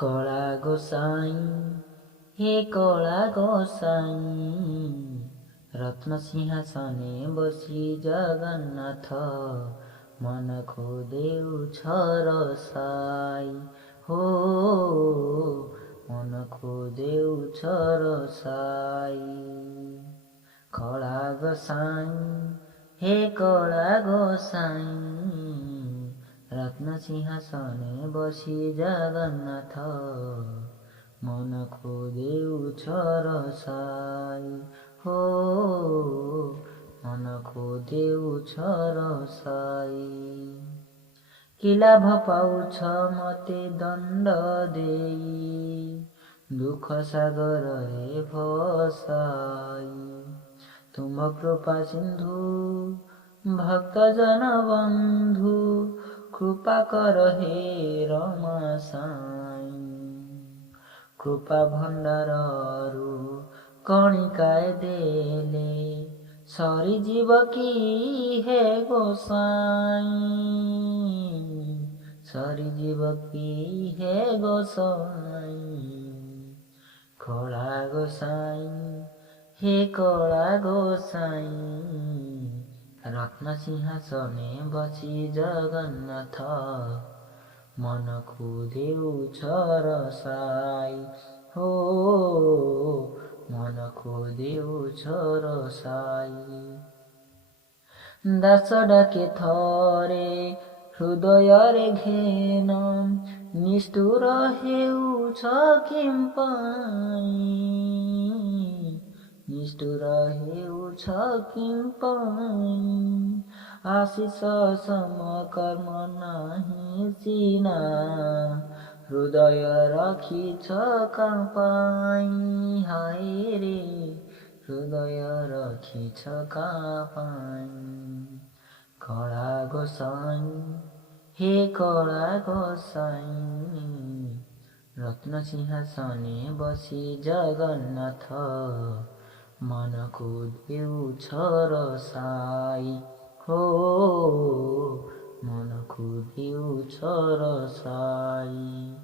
कला गोसाई हे कला गोसाई रत्न सिंहासने बसी जगन्नाथ मन खोदेउछ रसाई हो मन खोदेउछ रसाई कला गोसाई हे कला गोसाई रत्न सिंहासने बसी जगन्नाथ मन खोदेउछ रसाई हो मन खोदेउछ रसाई कि लाभ पाउँछ मते दण्ड देई दुख सागर रे फसाई तुम कृपा सिन्धु भक्त जन बन्धु कृपा कर हे रमा साई कृपा भण्डारहरू कणिकाय देले सरी जीव की हे गोसाई सरी जीव की हे गोसाई कला गोसाई हे कला गोसाई रत्न सिंहासने बसी जगन्नाथ मन खोदेउछ रसाई हो मन खोदेउछ रसाई दास डाके थरे हृदय रे घेन निष्ठुर हेउछ किम पाई निष्ठुर हेउछ किम पाई आशिष सम कर्म नाही सिना हृदय रखिछ कहाँ पाई हाय रे हृदय रखिछ कहाँ पाई कला गोसाई हे कला गोसाई रत्न सिंहासने बसी जगन्नाथ मन खोदेउछ रसाई हो मन खोदेउछ रसाई।